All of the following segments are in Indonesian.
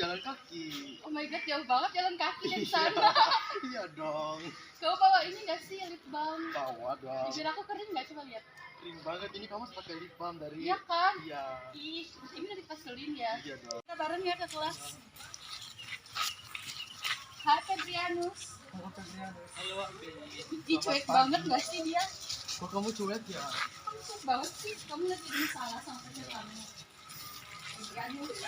jalan kaki. Oh my god, jauh banget jalan kaki dari sana. Iya dong. Kau bawa ini nggak sih lip balm? Bawa dong. Bibir aku kering nggak? Coba lihat. Kering banget ini kamu pakai lip balm dari. Iya kan? Iya. Ih, ini udah dipaselin ya. Iya dong. Kita bareng ya ke kelas. Hai Febrianus. Halo Febrianus. Halo Abi. Ih, cuek banget nggak sih dia? Kok kamu cuek ya? Kamu cuek banget sih. Kamu lagi ini salah sama pacar kamu. Febrianus.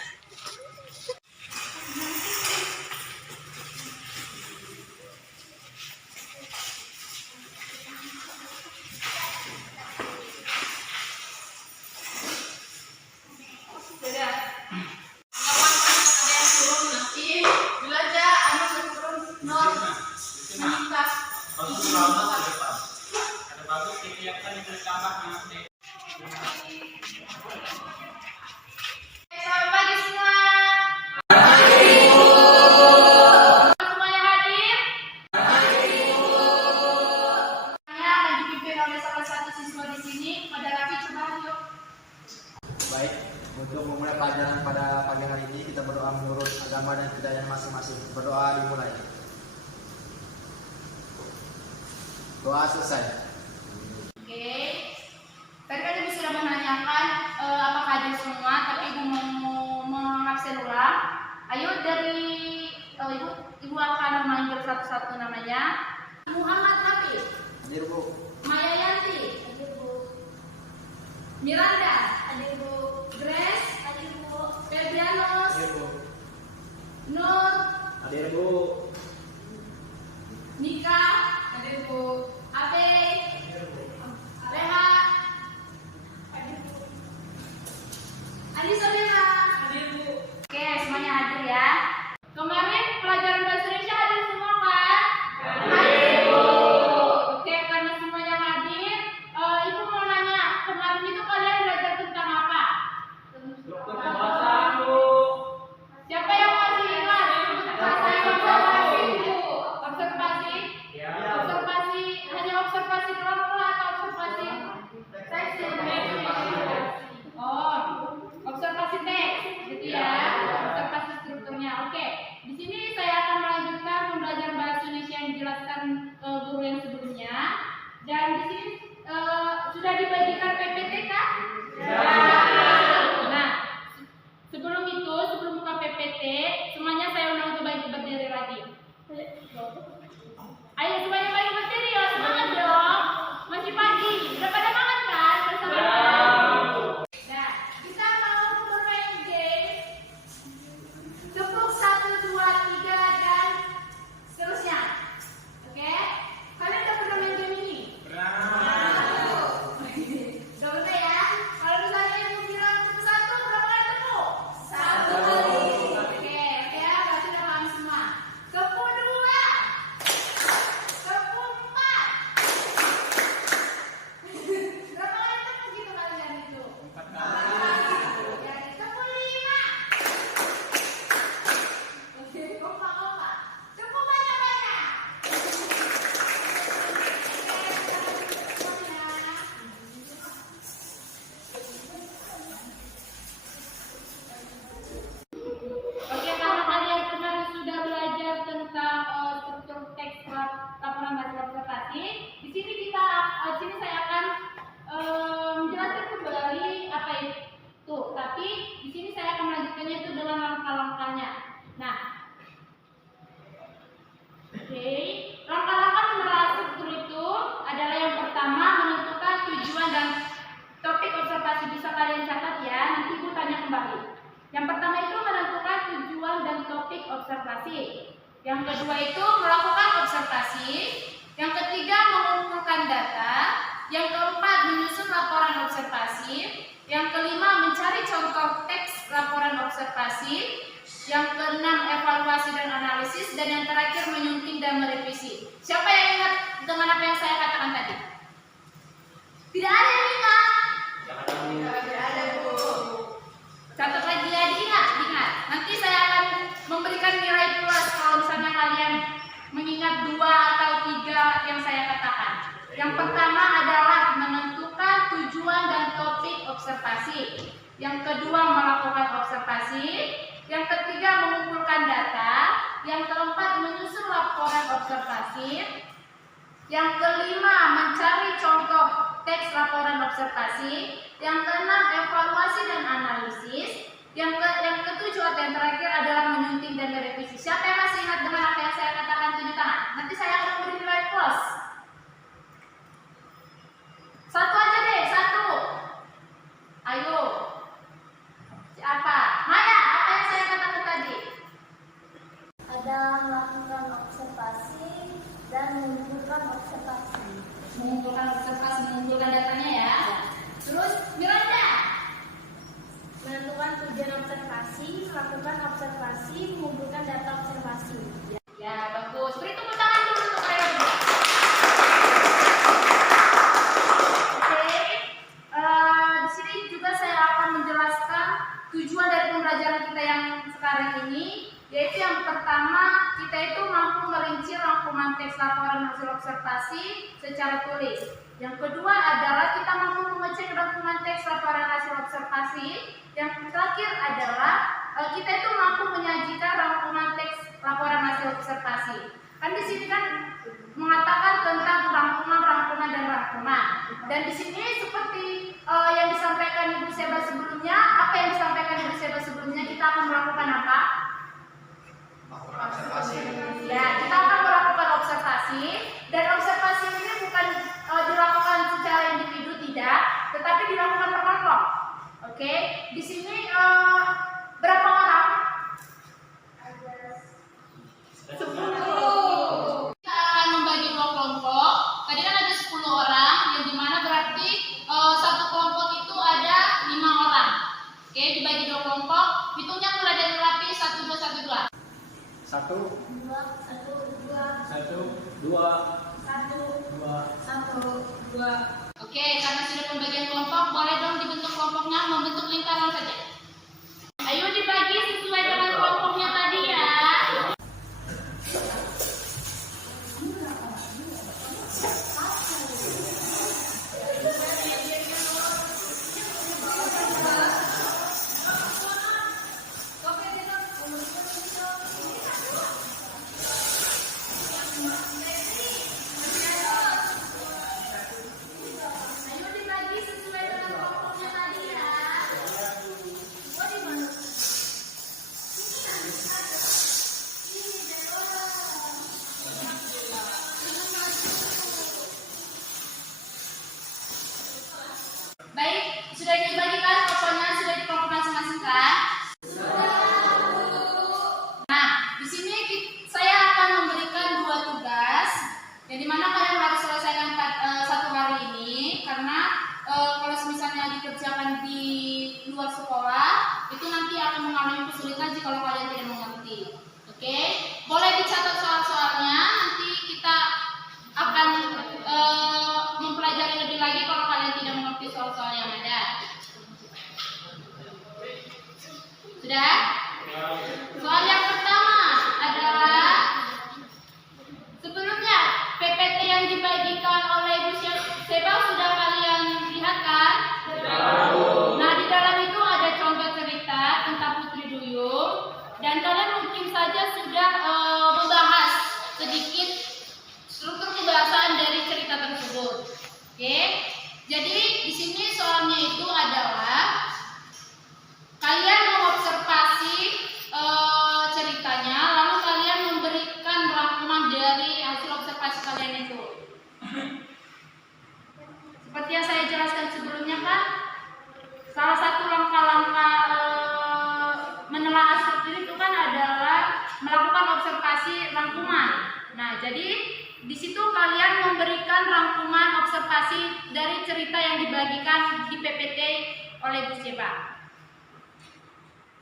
Baik, untuk memulai pelajaran pada pagi hari ini kita berdoa menurut agama dan kepercayaan masing-masing. Berdoa dimulai. Doa selesai. Oke. Tadi kan Ibu sudah menanyakan apakah hadir semua, tapi Ibu mau mengabsen ulang. Ayo dari Ibu akan memanggil satu-satu namanya. Muhammad Hafiz. Hadir Bu. Maya Yanti. Hadir Bu. Miranda. Hadir Bu. Grace. Hadir Bu. Febrianus. Hadir Bu. Nur. Hadir Bu. Nika. Hadir Bu. Abe. Leha. Hadir Bu. Anissa Mira. Hadir Bu. Oke, semuanya hadir ya. Kemarin pelajaran bahasa Indonesia hadir semua kan? Hadir Bu. Oke, karena semuanya hadir, Ibu mau nanya, kemarin itu kalian belajar tentang apa? Siapa yang masih ingat? Observasi Bu. Observasi? Observasi, hanya observasi doang atau observasi teks? Oh, observasi teks, gitu ya. Observasi strukturnya. Oke, di sini saya akan melanjutkan pembelajaran bahasa Indonesia yang dijelaskan guru yang sebelumnya. Dan di sini sudah dibagikan PPT kan? Nah, sebelum itu, sebelum buka PPT, semuanya saya undang untuk berdiri lagi. Ayo semuanya balik berdiri ya, semangat dong. Masih pagi, udah pada makan kan? Nah, kita mau bermain game. Tepuk 1, 2, 3 dan seterusnya. Oke? Kalian udah pernah main game ini? Udah pernah ya? Kalau misalnya yang bilang tepuk 1, berapa kali tepuk? 1 kali. Oke ya, berarti udah paham semua. Tepuk 2. Tepuk 4. Berapa kali tepuk gitu kalian itu? 4 kali. Ya, tepuk 5. Oke, kompak. Tepuk banyak-banyak. Oke, karena kalian kemarin sudah belajar tentang struktur teks laporan hasil observasi, di sini saya akan menjelaskan kembali apa itu. Tapi di sini saya akan melanjutkannya itu dengan langkah-langkahnya. Nah, oke, langkah-langkah pemerataan struktur itu adalah yang pertama menentukan tujuan dan topik observasi. Bisa kalian catat ya, nanti Ibu tanya kembali. Yang pertama itu menentukan tujuan dan topik observasi. Yang kedua itu melakukan observasi. Yang ketiga mengumpulkan data. Yang keempat menyusun laporan observasi. Yang kelima mencari contoh teks laporan observasi. Yang keenam evaluasi dan analisis. Dan yang terakhir menyunting dan merevisi. Siapa yang ingat dengan apa yang saya katakan tadi? Tidak ada yang ingat? Tidak ada Bu. Catat lagi ya, diingat. Nanti saya akan memberikan nilai plus kalau misalnya kalian mengingat 2 atau 3 yang saya katakan. Yang pertama adalah menentukan tujuan dan topik observasi. Yang kedua melakukan observasi. Yang ketiga, mengumpulkan data. Yang keempat, menyusun laporan observasi. Yang kelima, mencari contoh teks laporan observasi. Yang keenam, evaluasi dan analisis. Yang ketujuh atau yang terakhir adalah menyunting dan merevisi. Siapa yang masih ingat dengan apa yang saya katakan 7 tangan? Nanti saya akan beri nilai plus. Satu aja deh, satu. Ayo. Siapa? Maya, apa yang saya katakan tadi? Ada melakukan observasi dan mengumpulkan observasi. Mengumpulkan observasi, mengumpulkan datanya ya. Terus Miranda, Menentukan tujuan observasi, melakukan observasi, mengumpulkan data observasi. ya bagus. Beri tepuk tangan dulu untuk kalian berdua. Oke, di sini juga saya akan menjelaskan tujuan dari pembelajaran kita yang sekarang ini, yaitu yang pertama, kita itu mampu merinci rangkuman teks laporan hasil observasi secara tulis. Yang kedua adalah kita mampu mengecek rangkuman teks laporan hasil observasi. Yang terakhir adalah kita itu mampu menyajikan rangkuman teks laporan hasil observasi. Kan di sini kan mengatakan tentang rangkuman dan rangkuman. Dan di sini seperti yang disampaikan Ibu Seba sebelumnya, apa yang disampaikan Ibu Seba sebelumnya, kita akan melakukan apa? Observasi. Ya, kita akan melakukan observasi, dan observasi ini bukan dilakukan secara individu, tidak, tetapi dilakukan per kelompok. Oke, di sini berapa orang? 10. Kita akan membagi 2 kelompok. Tadi kan ada 10 orang, yang dimana berarti satu kelompok itu ada 5 orang. Oke, dibagi 2 kelompok. Hitungnya mulai dari rapi 1, 2, 1, 2. 1, 2, 1, 2, 1, 2, 1, 2. 2. Oke, karena sudah pembagian kelompok, boleh dong dibentuk kelompoknya membentuk lingkaran saja. Ayo dibagi sesuai dengan kelompoknya tadi ya. Ayo dibagi sesuai dengan kelompoknya tadi ya. Oh, di mana? Baik, sudah dibagikan pokoknya, sudah di kelompok masing-masing kan? Nah, di sini saya akan memberikan 2 tugas, yang dimana kalian harus selesaikan satu hari ini, karena kalau misalnya dikerjakan di luar sekolah, itu nanti akan mengalami kesulitan jika kalian tidak mengerti. Oke, boleh dicatat soal-soalnya, nanti kita akan mempelajari lebih lagi kalau kalian tidak mengerti soal-soal yang ada. Sudah? Soal yang pertama adalah, sebelumnya PPT yang dibagikan oleh Ibu Seba sudah kalian lihat kan? Nah, di dalam itu ada contoh cerita tentang Putri Duyung, dan kalian mungkin saja sudah membahas sedikit struktur pembahasan dari cerita tersebut. Oke, jadi di sini soalnya itu adalah kalian mengobservasi ceritanya, lalu kalian memberikan rangkuman dari hasil observasi kalian itu. Seperti yang saya jelaskan sebelumnya kan, salah satu langkah-langkah menelaah struktur itu kan adalah melakukan observasi rangkuman. Nah, jadi di situ kalian memberikan rangkuman observasi dari cerita yang dibagikan di PPT oleh Bu Seba.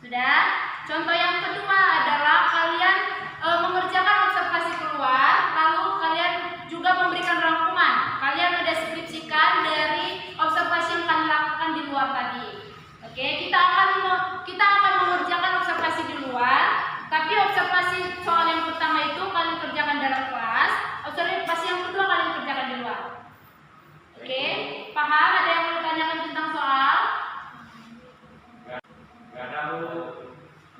Sudah? Contoh yang kedua adalah kalian mengerjakan observasi keluar, lalu kalian juga memberikan rangkuman. Kalian mendeskripsikan dari observasi yang kalian lakukan di luar tadi. Oke, kita akan mengerjakan observasi di luar, tapi observasi soal yang pertama itu kalian kerjakan dalam kelas, observasi yang kedua kalian kerjakan di luar. Oke, paham? Ada yang mau ditanyakan tentang soal? Gak ada, Bu.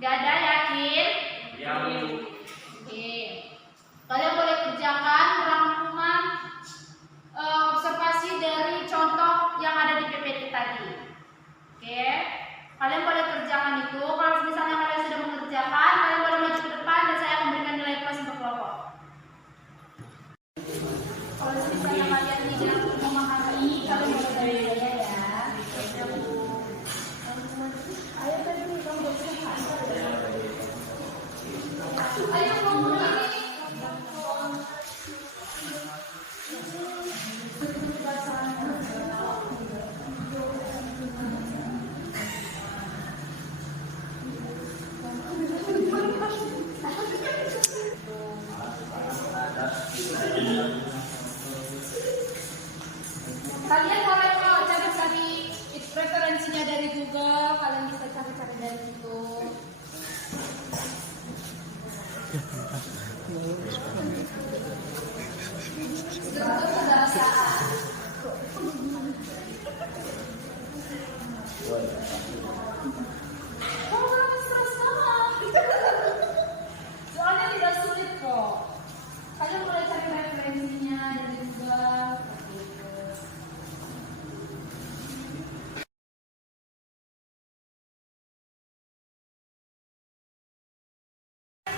Gak ada Ayo ngomong ini. Kalian boleh kalau cari-cari referensinya dari Google, kalian bisa cari-cari dari situ. Struktur kebahasaan. Oh, stress banget. Soalnya tidak sulit kok. Kalian boleh cari referensinya dari Google.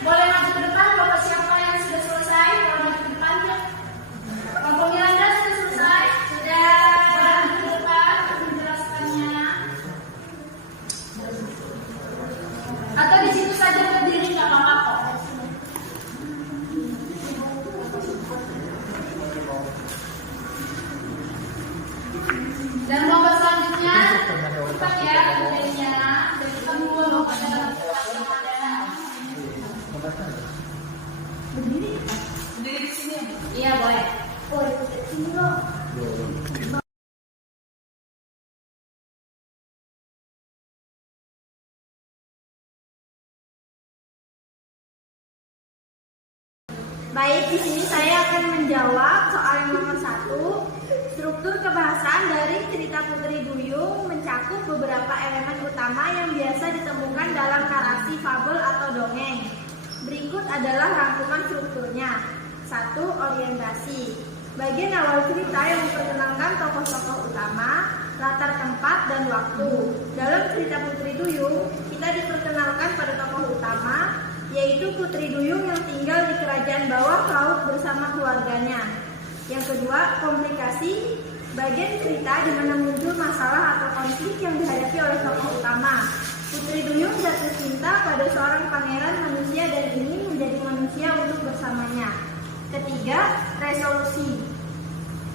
Boleh maju ke depan kalau siapa yang sudah selesai, boleh maju ke depan ya. Kelompok Miranda sudah selesai, sudah maju ke depan untuk menjelaskannya. Atau di situ saja berdiri nggak apa-apa kok. Dan lomba selanjutnya cepat ya kemudiannya. Jadi kamu lomba dalam kelas yang ada. Berdiri di sini. Iya boleh. Oh ikut di sini loh. Baik, di sini saya akan menjawab soal yang nomor 1. Struktur kebahasaan dari cerita Putri Duyung mencakup beberapa elemen utama yang biasa ditemukan dalam narasi fabel atau dongeng. Berikut adalah rangkuman strukturnya. 1. Orientasi. Bagian awal cerita yang memperkenalkan tokoh-tokoh utama, latar tempat, dan waktu. Dalam cerita Putri Duyung, kita diperkenalkan pada tokoh utama, yaitu Putri Duyung yang tinggal di kerajaan bawah laut bersama keluarganya. Yang kedua, komplikasi. Bagian cerita di mana muncul masalah atau konflik yang dihadapi oleh tokoh utama. Putri Duyung jatuh cinta pada seorang pangeran manusia dan ingin menjadi manusia untuk bersamanya. Ketiga, resolusi.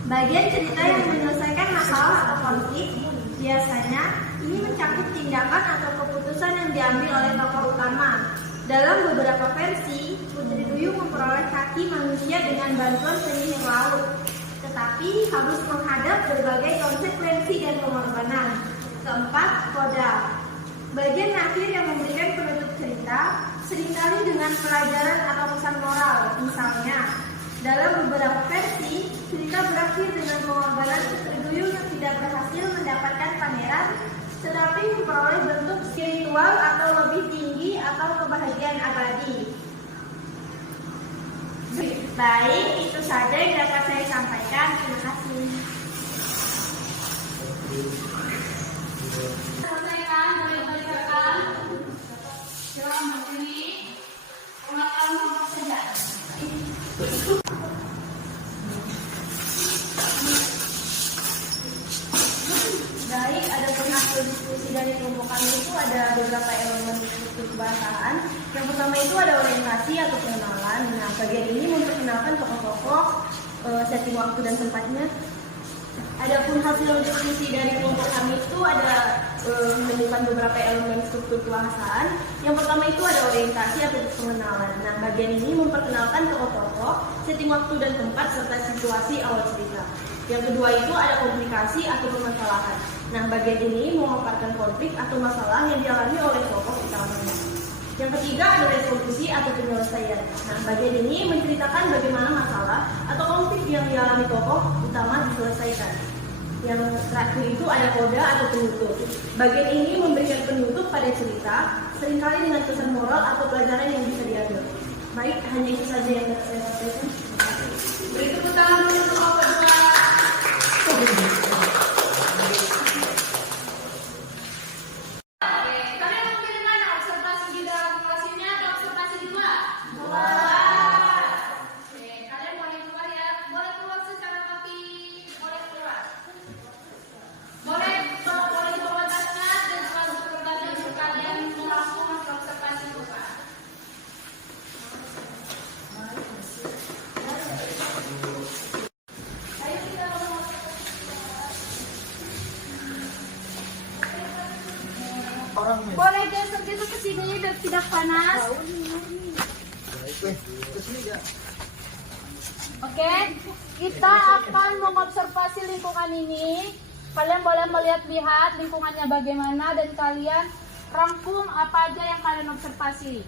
Bagian cerita yang menyelesaikan masalah atau konflik. Biasanya, ini mencakup tindakan atau keputusan yang diambil oleh tokoh utama. Dalam beberapa versi, Putri Duyung memperoleh kaki manusia dengan bantuan penyihir laut, tetapi harus menghadap berbagai konsekuensi dan pengorbanan. Keempat, koda. Bagian akhir yang memberikan penutup cerita, seringkali dengan pelajaran atau pesan moral. Misalnya, dalam beberapa versi, cerita berakhir dengan pengorbanan Putri Duyung yang tidak berhasil mendapatkan pangeran, tetapi memperoleh bentuk spiritual atau lebih tinggi atau kebahagiaan abadi. Baik, itu saja yang dapat saya sampaikan. Terima kasih. Selesaikan, boleh dibacakan. Silakan berdiri. Pengakuan kelompok saja. Baik, ada pun hasil diskusi dari kelompok kami itu ada beberapa elemen struktur kebahasaan. Yang pertama itu ada orientasi atau pengenalan. Nah, bagian ini memperkenalkan tokoh-tokoh, setting waktu dan tempatnya. Adapun hasil diskusi dari kelompok kami itu ada menemukan beberapa elemen struktur kebahasaan. Yang pertama itu ada orientasi atau pengenalan. Nah, bagian ini memperkenalkan tokoh-tokoh, setting waktu dan tempat serta situasi awal cerita. Yang kedua itu ada komplikasi atau permasalahan. Nah, bagian ini memaparkan konflik atau masalah yang dialami oleh tokoh utamanya. Yang ketiga ada resolusi atau penyelesaian. Nah, bagian ini menceritakan bagaimana masalah atau konflik yang dialami tokoh utama diselesaikan. Yang terakhir itu ada koda atau penutup. Bagian ini memberikan penutup pada cerita, seringkali dengan pesan moral atau pelajaran yang bisa diambil. Baik, hanya itu saja yang dapat saya sampaikan. Beri tepuk tangan dulu untuk kelompok 2. tidak panas. Oke, kita akan mengobservasi lingkungan ini. Kalian boleh melihat-lihat lingkungannya bagaimana dan kalian rangkum apa aja yang kalian observasi.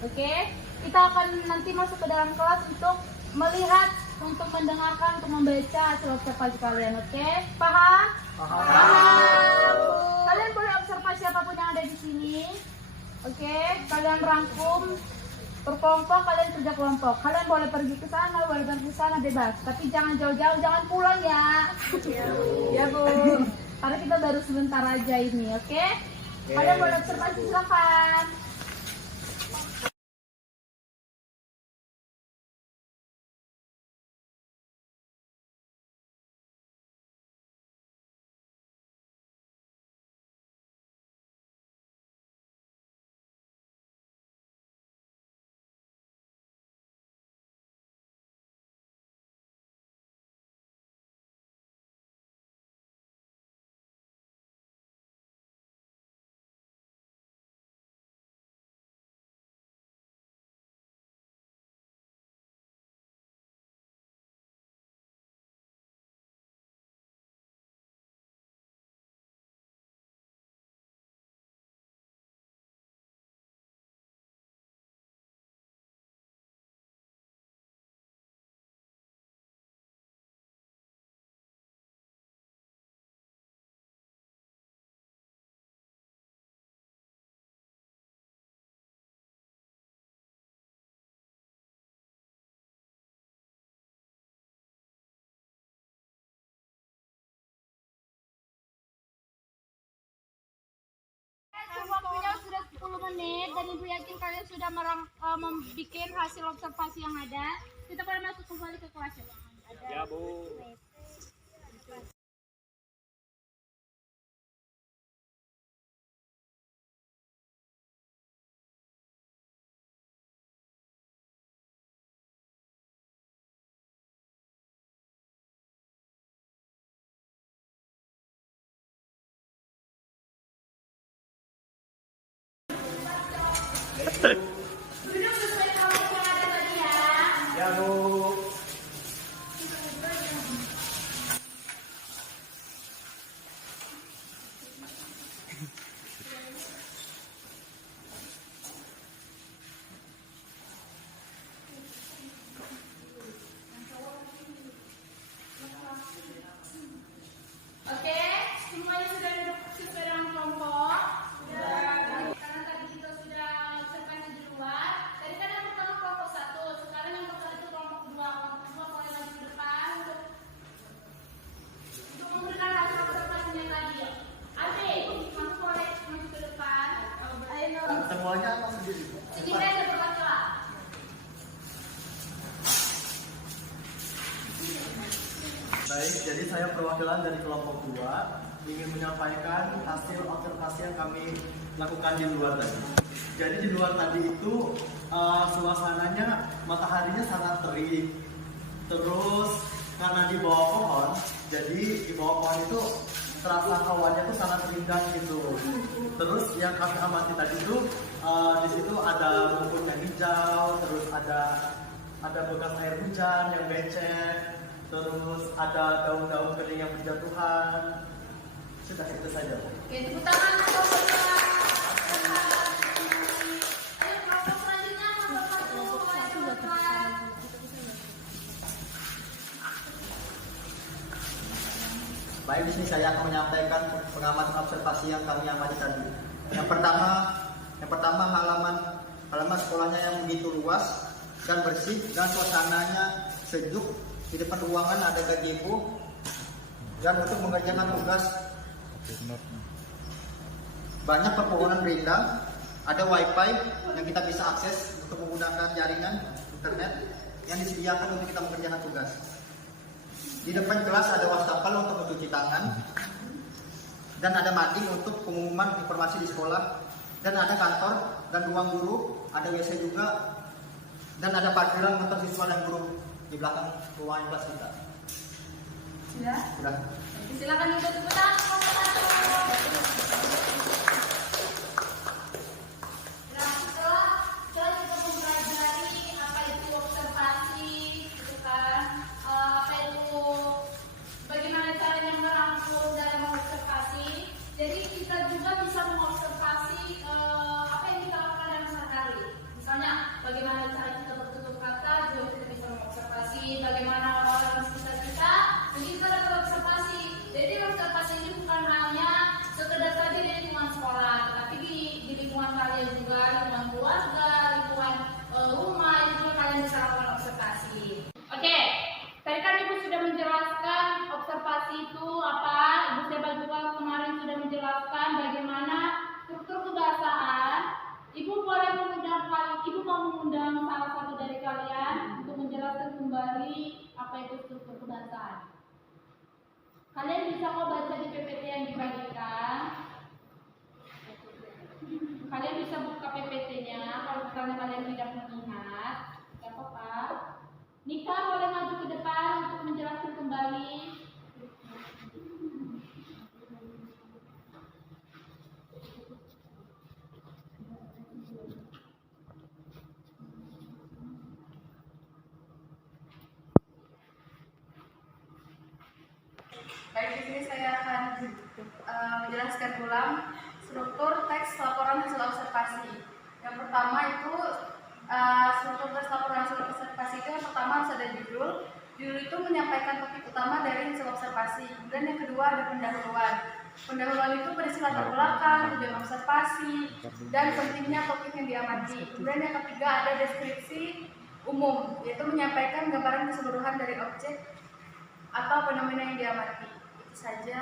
Oke, kita akan nanti masuk ke dalam kelas untuk melihat, untuk mendengarkan, untuk membaca hasil observasi kalian. Oke, paham? Paham. Kalian boleh observasi apapun yang ada di sini. Oke, kalian rangkum berkelompok, kalian kerja kelompok. Kalian boleh pergi ke sana, boleh pergi ke sana, bebas. Tapi jangan jauh-jauh, jangan pulang ya. Ya Bu. Karena kita baru sebentar aja ini, oke? Kalian boleh observasi, silakan. Waktunya sudah 10 menit dan Ibu yakin kalian sudah membuat hasil observasi yang ada. Kita boleh masuk kembali ke kelas ya, ya Bu. Duduk sesuai kelompok yang ada tadi ya. Ya Bu. Oke, semuanya sudah duduk sesuai dengan kelompok. Karena tadi kita sudah observasi di luar. Tadi kan yang pertama kelompok 1, sekarang yang pertama itu kelompok 2. Kelompok 2 boleh maju ke depan untuk memberikan hasil observasinya tadi. Ade, kamu boleh maju ke depan. Ayo, Semuanya apa sendiri? sini aja berbaca. Baik, jadi saya perwakilan dari kelompok 2 ingin menyampaikan hasil observasi yang kami lakukan di luar tadi. Jadi di luar tadi itu suasananya mataharinya sangat terik. Terus karena di bawah pohon, jadi di bawah pohon itu terasa hawanya itu sangat rindang gitu. Terus yang kami amati tadi itu di situ ada rumput yang hijau, terus ada bekas air hujan yang becek. Terus ada daun-daun kering yang berjatuhan. Sudah itu saja. Oke, tepuk tangan kelompoknya. Ayo kelompok selanjutnya, kelompok 1. Ayo berdepan. Baik, di sini saya akan menyampaikan pengamatan observasi yang kami amati tadi. Yang pertama halaman sekolahnya yang begitu luas dan bersih dan suasananya sejuk. Di depan ruangan ada gazebo dan untuk mengerjakan tugas banyak pepohonan rindang, ada wifi yang kita bisa akses untuk menggunakan jaringan internet yang disediakan untuk kita mengerjakan tugas. Di depan kelas ada wastafel untuk mencuci tangan dan ada mading untuk pengumuman informasi di sekolah dan ada kantor dan ruang guru, ada WC juga dan ada parkiran untuk siswa dan guru di belakang ruangan kelas kita. Sudah? Sudah. Silakan Ibu tepuk tangan kelompok 1. Kelompok juga lingkungan keluarga, lingkungan rumah, itu juga kalian bisa lakukan observasi. Oke, tadi kan Ibu sudah menjelaskan observasi itu apa. Ibu Seba juga kemarin sudah menjelaskan bagaimana struktur kebahasaan. Ibu mau mengundang salah satu dari kalian untuk menjelaskan kembali apa itu struktur kebahasaan. Kalian bisa kok baca di PPT yang dibagikan. Kalian bisa buka PPT-nya kalau misalnya kalian tidak melihat. Tidak apa-apa. Nika boleh maju ke depan untuk menjelaskan kembali. Baik, di sini saya akan menjelaskan ulang struktur teks laporan hasil observasi. Yang pertama itu struktur teks laporan hasil observasi itu yang pertama harus ada judul. Judul itu menyampaikan topik utama dari hasil observasi. Kemudian yang kedua ada pendahuluan. Pendahuluan itu berisi latar belakang, tujuan observasi, dan pentingnya topik yang diamati. Kemudian yang ketiga ada deskripsi umum, yaitu menyampaikan gambaran keseluruhan dari objek atau fenomena yang diamati. Itu saja.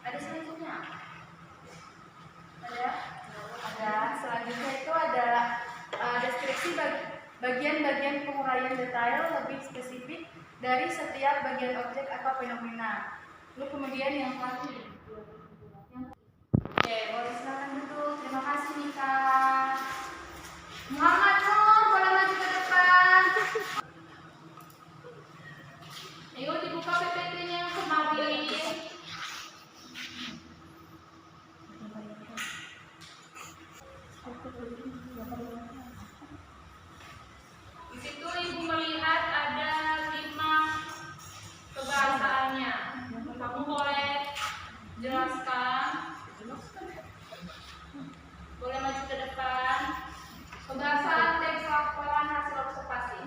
Ada selanjutnya? Ada. Selanjutnya itu ada deskripsi bagian-bagian penguraian detail lebih spesifik dari setiap bagian objek atau fenomena. Lalu kemudian yang terakhir. Oke, boleh silakan duduk. Terima kasih Nika. Muhammad Nur, boleh maju ke depan. Ayo dibuka PPT-nya yang kemarin. Di situ Ibu melihat ada 5 kebahasaannya. Kamu boleh jelaskan. Boleh maju ke depan. Kebahasaan teks laporan hasil observasi.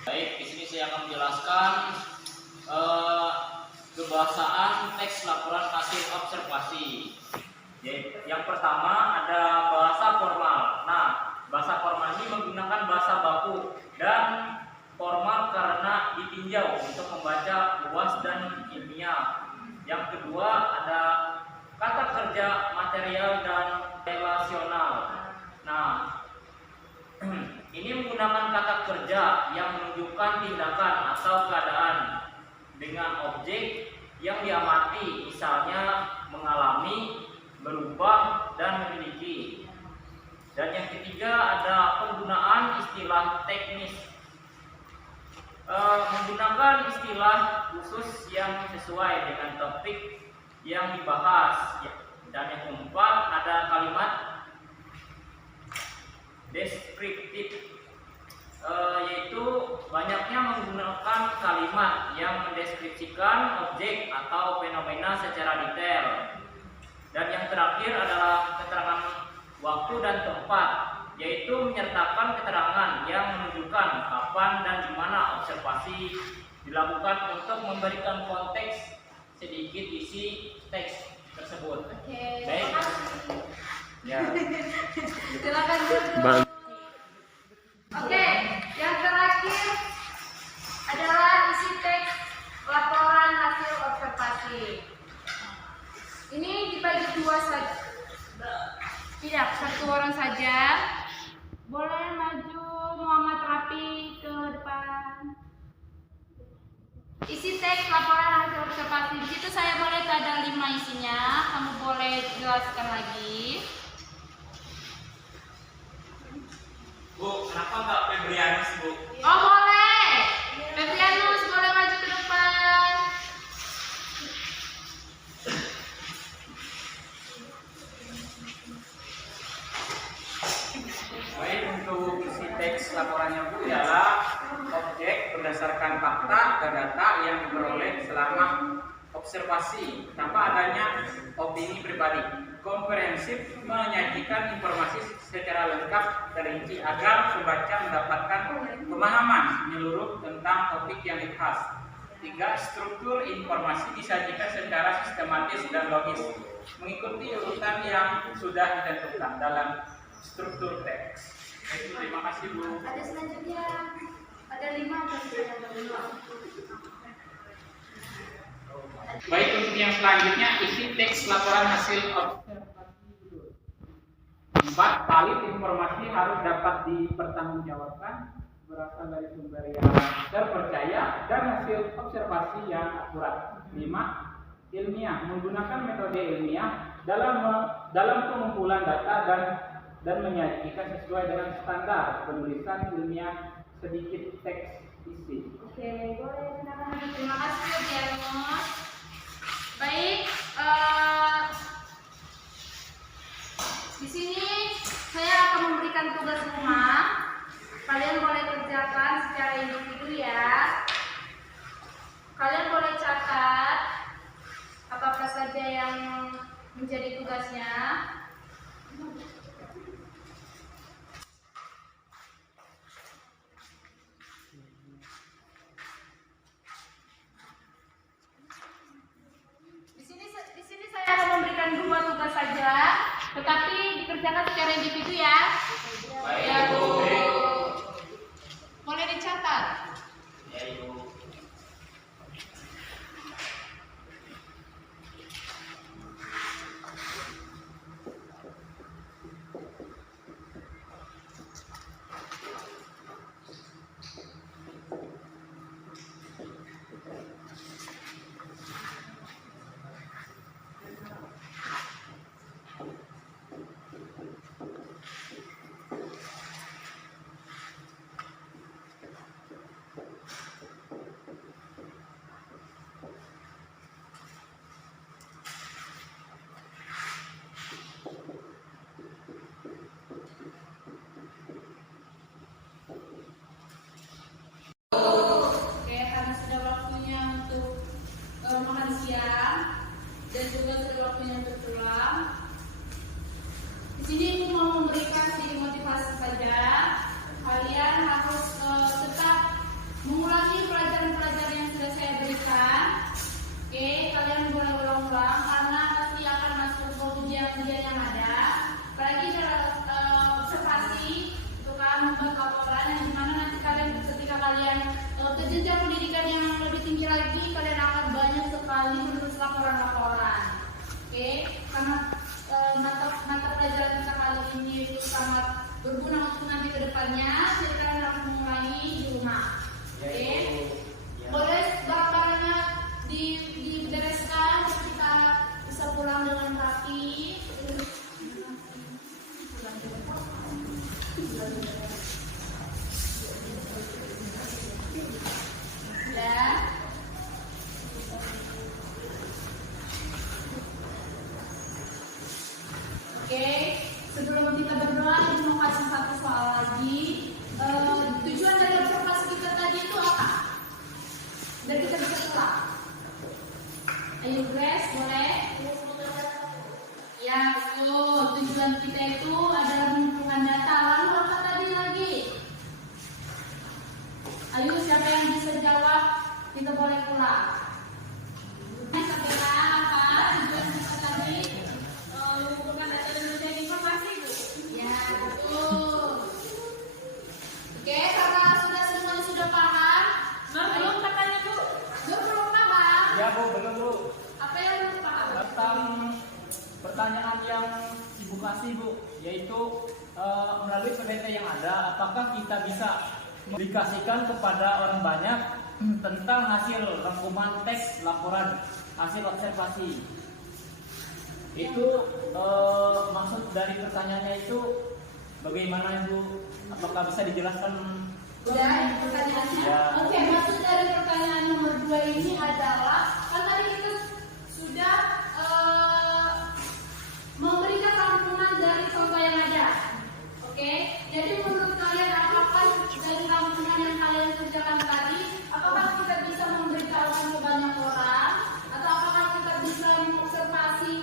Baik, di sini saya akan menjelaskan kebahasaan teks laporan hasil observasi. Yang pertama ada bahasa formal. Nah, bahasa formal ini menggunakan bahasa baku dan formal karena ditinjau untuk membaca luas dan ilmiah. Yang kedua ada kata kerja material dan relasional. Nah, ini menggunakan kata kerja yang menunjukkan tindakan atau keadaan dengan objek yang diamati, misalnya mengalami, berubah, dan memiliki. Dan yang ketiga ada penggunaan istilah teknis, menggunakan istilah khusus yang sesuai dengan topik yang dibahas. Dan yang keempat ada kalimat deskriptif, yaitu banyaknya menggunakan kalimat yang mendeskripsikan objek atau fenomena secara detail. Dan yang terakhir adalah keterangan waktu dan tempat, yaitu menyertakan keterangan yang menunjukkan kapan dan di mana observasi dilakukan untuk memberikan konteks sedikit isi teks tersebut. Oke, Baik. terima kasih. Ya. Silakan duduk. Oke, yang terakhir adalah isi teks laporan hasil observasi. Ini dibagi 2 saja. Tidak, 1 orang saja. Boleh maju Muhammad Rapi ke depan. Isi teks laporan hasil observasi. Di situ saya boleh ada 5 isinya. Kamu boleh jelaskan lagi. Bu, kenapa nggak Febrianus, Bu? Oh boleh. Febrianus boleh maju ke depan. Baik, untuk isi teks laporannya Bu ialah objek berdasarkan fakta dan data yang diperoleh selama observasi tanpa adanya opini pribadi. komprehensif, menyajikan informasi secara lengkap terinci agar pembaca mendapatkan pemahaman menyeluruh tentang topik yang dibahas. 3. Struktur informasi disajikan secara sistematis dan logis, mengikuti urutan yang sudah ditentukan dalam struktur teks. Terima kasih Bu. Ada selanjutnya, ada 5 Baik, untuk yang selanjutnya isi teks laporan hasil observasi. 4. Valid informasi harus dapat dipertanggungjawabkan, berasal dari sumber yang terpercaya dan hasil observasi yang akurat. 5. Ilmiah, menggunakan metode ilmiah dalam pengumpulan data dan menyajikan sesuai dengan standar penulisan ilmiah. Sedikit teks isi. Oke, boleh silakan. Terima kasih Diamos. Baik, di sini saya akan memberikan tugas rumah. Kalian boleh kerjakan secara individu ya. Kalian boleh catat apa saja yang menjadi tugasnya. Di sini saya akan memberikan 2 tugas saja, tetapi dikerjakan secara individu ya. Ya Bu. Boleh dicatat. Ya Ibu. Oke, karena sudah waktunya untuk makan siang dan juga sudah waktunya untuk pulang. Di sini aku mau memberikan sedikit motivasi saja. Kalian harus tetap mengulangi pelajaran-pelajaran yang sudah saya berikan. Oke, kalian boleh ulang-ulang karena pasti akan masuk ke ujian-ujian yang ada. Apalagi observasi itu kan membuat laporan yang dimana nanti kalian ketika kalian ke jenjang pendidikan yang lebih tinggi lagi, kalian akan banyak sekali menulis laporan-laporan. Oke, karena mata pelajaran kita kali ini itu sangat berguna untuk nanti ke depannya. Jadi kalian harus mengulangi di rumah. Oke, boleh barang-barangnya dibereskan, kita bisa pulang dengan rapi. Ya. Oke, sebelum kita berdoa, kita mau kasih satu soal lagi. Tujuan dari observasi kita tadi itu apa? Biar kita bisa pulang. Ayo Grace, boleh? Ya, betul. Tujuan kita itu adalah mengumpulkan data. Lalu apa tadi lagi? Ayo, siapa yang bisa jawab? Kita boleh pulang. Sampaikan apa tujuan kita tadi? Mengumpulkan data dan menjadi informasi, Bu. Ya, betul. Oke, karena semuanya sudah paham. Belum katanya, Bu. Belum paham. Ya Bu, belum Bu. Apa yang belum paham? Tentang pertanyaan yang Ibu kasih Bu, yaitu melalui PPT yang ada, apakah kita bisa publikasikan kepada orang banyak tentang hasil rangkuman teks laporan hasil observasi? Itu maksud dari pertanyaannya itu bagaimana Ibu? Apakah bisa dijelaskan? Udah, pertanyaannya. Ya. Oke, maksud dari pertanyaan nomor 2 ini adalah kan tadi kita sudah memberikan rangkuman dari contoh yang ada. Oke, jadi menurut kalian apakah dari rangkuman yang kalian kerjakan tadi, apakah kita bisa memberitahukan ke banyak orang, atau apakah kita bisa mengobservasi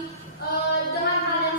dengan hal yang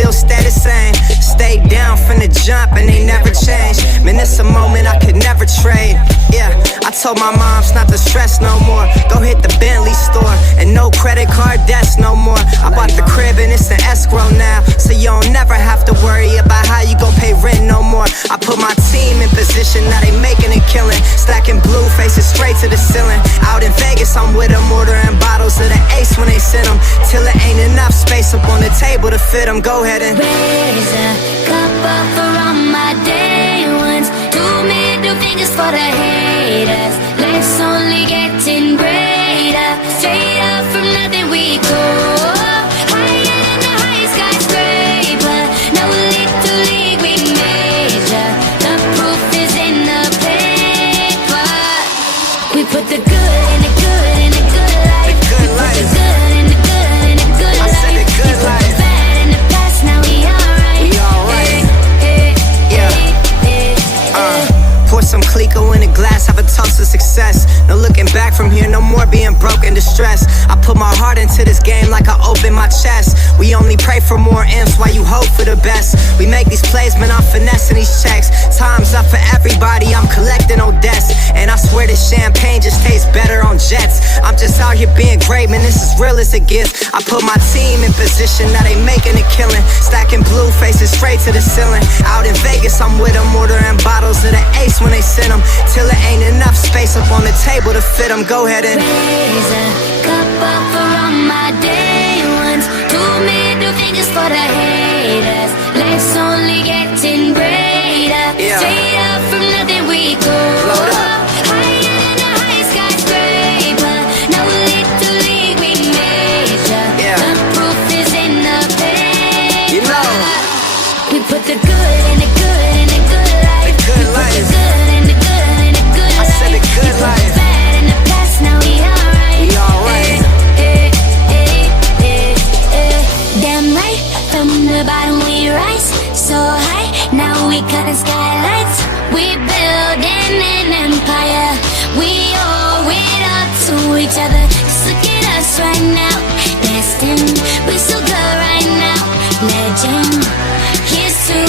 still stay the same. Stay down from the jump and they never change. Man, it's a moment I could never trade. Yeah, I told my moms not to stress no more. Go hit the Bentley store and no credit card debts no more. I bought the crib and it's an escrow now, so you don't never have to worry about how you gon' pay rent no more. I put my team in position, now they making a killing. Stacking blue faces straight to the ceiling. Out in Vegas, I'm with them, ordering bottles of the Ace when they send them, till it ain't enough space up on the table to fit them. Go ahead and raise a cup up for all my day ones. 2 middle fingers for the haters. Life's only getting greater. Straight up from nothing we go. Higher than the highest skyscraper. No little league we major. The proof is in the paper. We put the good in the good in the good life. The good We life. put the good in the good in the good I life. said the good We put life. the bad in the past, now we alright. We alright. Yeah. Yeah. Pour some Clico in a glass, have a toast of success. No looking back from here, no more being broke and distressed. I put my heart into this game like I open my chest. We only pray for more M's while you hope for the best. We make these plays, man, I'm finessing these checks. Time's up for everybody, I'm collecting Odets. And I swear this champagne just tastes better on jets. I'm just out here being great, man, this is real as it gets. I put my team in position, now they making a killing. Stacking blue faces straight to the ceiling. Out in Vegas, I'm with them, ordering bottles of the Ace when they send them, till it ain't enough space up on the table to fit them. Go ahead and raise a cup up for all my day ones. 2 middle fingers for the haters. Life's only getting greater. Yeah. Straight up from nothing we go. Load up. Higher than the highest skyscraper. No little league we major. Yeah. The proof is in the paper. You know. We put the good in the good in the good life. The good We put life. the good in the good in the good I life. said the good We put life. the bad in the past, now we alright. We alright. Damn right, from the bottom we rise so high. Now we cutting skylights. We building an empire. We owe it up to each other. Just look at us right now. Destined, we so good right now. Legend, here's to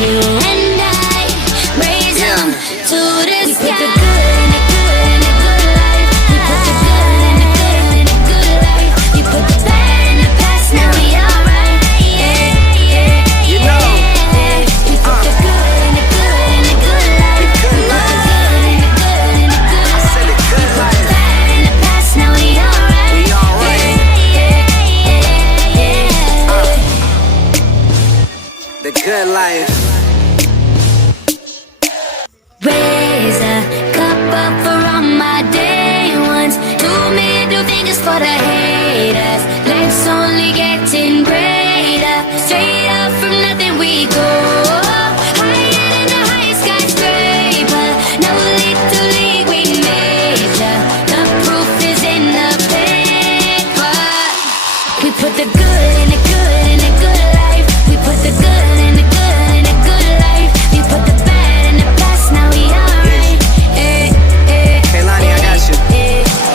you and I. Raise them to the sky. We put the good in the good in the good life. We put the good in the good in the good life. We put the bad in the past, now we alright. You know. We put the good in the good in the good life. The good We put life. the good in the good in the good I life. said the good We put life. the bad in the past, now we alright. We alright. The good life. Raise a cup up for all my day ones. 2 middle fingers for the haters. Life's only getting greater. Straight up from nothing we go. Higher than the highest skyscraper. No little league we major. The proof is in the paper. We put the good in the good in the good life. We put the good in the good in the good life. We put the bad in the past, now we alright. Hey Lonnie, I got you.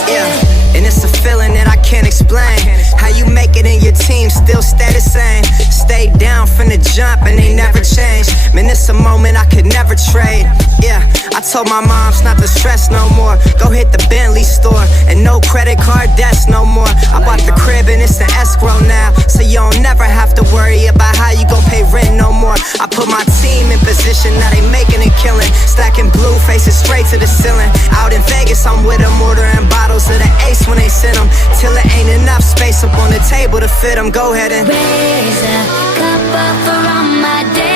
Yeah, and it's a feeling that I can't explain. How you make it in your team still stay the same. Stay down from the jump and they never change. Man, it's a moment I could never trade. Yeah, I told my moms not to stress no more. Go hit the Bentley store and no credit card debts no more. I bought the crib and it's an escrow now, so you don't never have to worry about how you gon' pay rent no more. I put my team in position, now they making a killing. Stacking blue faces straight to the ceiling. Out in Vegas, I'm with them, ordering bottles of the Ace when they send them, till it ain't enough space up on the table to fit them. Go ahead and Raise a cup up for all my day